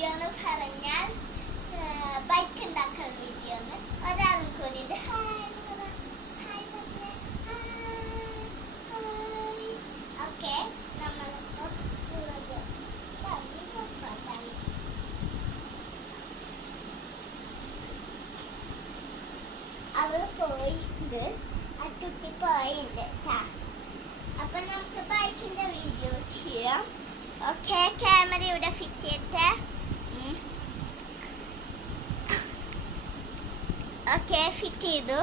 Video എന്ന് പറഞ്ഞാൽ bike ഉണ്ടാക്കുന്ന വീഡിയോ എന്ന് ഒരാളും കൂടിയിട്ട് ഓക്കെ. നമ്മളിപ്പോ അവൾ പോയിട്ട് അറ്റുത്തി പോയിണ്ട്. അപ്പൊ നമുക്ക് ബൈക്കിന്റെ വീഡിയോ ചെയ്യാം. ഓക്കെ, ക്യാമറ ഇവിടെ ഫിറ്റ് ചെയ്തിട്ട് ഓക്കെ ഫിറ്റ് ചെയ്തു.